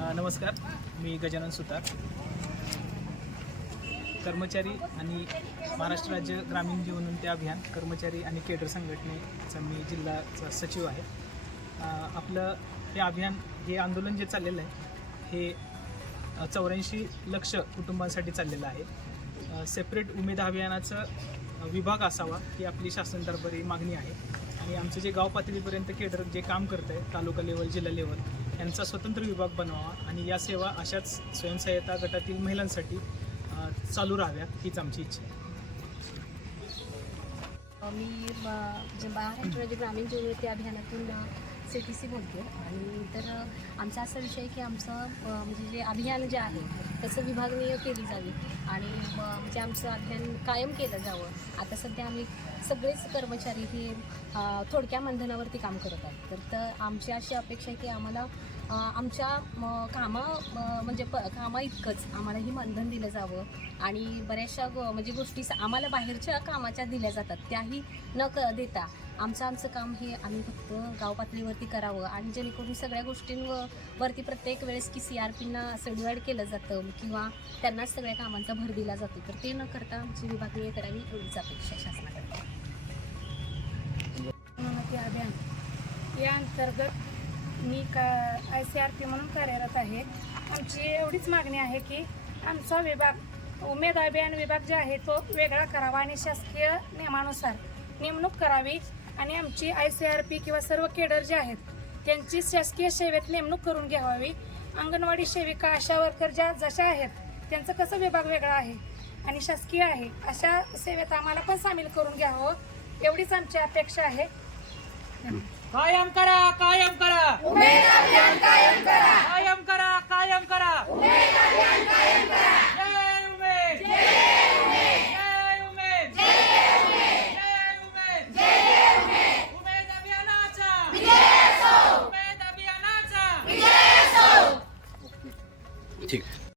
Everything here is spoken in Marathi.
नमस्कार. मी गजानन सुतार. कर्मचारी आणि महाराष्ट्र राज्य ग्रामीण जीवनोन्नती अभियान कर्मचारी आणि केडर संघटनेचा मी जिल्हाचा सचिव आहे. आपलं हे अभियान हे आंदोलन जे चाललेलं आहे हे चौऱ्याऐंशी लक्ष कुटुंबांसाठी चाललेलं आहे. सेपरेट उमेद अभियानाचं विभाग असावा ही आपली शासन मागणी आहे. आणि आमचं जे गाव पातळीपर्यंत केडर जे काम करतं आहे तालुका लेवल जिल्हा लेवल यांचा स्वतंत्र विभाग बनवावा आणि या सेवा अशाच स्वयंसहायता गटातील महिलांसाठी चालू राहाव्यात हीच आमची इच्छा आहे. मी जे महाराष्ट्र राज्य ग्रामीण जीवनोन्नती अभियानातून सी टी सी बोलते. आणि तर आमचा असा विषय आहे की आमचं म्हणजे जे अभियान जे आहे त्याचं विभागणीय केली जावी. आणि म्हणजे आमचं अभियान कायम केलं जावं. आता सध्या आम्ही सगळेच कर्मचारी हे थोडक्या मानधनावरती काम करत आहेत. तर तर आमची अशी अपेक्षा आहे की आम्हाला आमच्या म, कामा म्हणजे प कामा इतकंच. आम्हालाही मानधन दिलं जावं. आणि बऱ्याचशा गो म्हणजे गोष्टी आम्हाला बाहेरच्या कामाच्या दिल्या जातात. त्याही न क देता आमचं आमचं काम हे आम्ही फक्त गाव पातळीवरती करावं. आणि जेणेकरून सगळ्या गोष्टींवर वरती प्रत्येक वेळेस की सी आर पींना असं केलं जातं किंवा त्यांनाच सगळ्या कामांचा भर दिला जातो. तर ते न करता आमची विभागणी करावी एवढीच अपेक्षा शासनाकडे. अभियान या अंतर्गत मी का आय सी आर पी म्हणून कार्यरत आहे. आमची एवढीच मागणी आहे की आमचा विभाग उमेद अभियान विभाग जे आहे तो वेगळा करावा आणि शासकीय नियमानुसार नेमणूक करावी आणि आमची आय सी आर पी किंवा सर्व केडर जे आहेत त्यांची शासकीय सेवेत नेमणूक करून घ्यावी. अंगणवाडी सेविका आशा वर्कर ज्या जशा आहेत त्यांचं कसं विभाग वेगळा आहे आणि शासकीय आहे अशा सेवेत आम्हाला पण सामील करून घ्यावं एवढीच आमची अपेक्षा आहे. कायम करा. उमेद अभियान कायम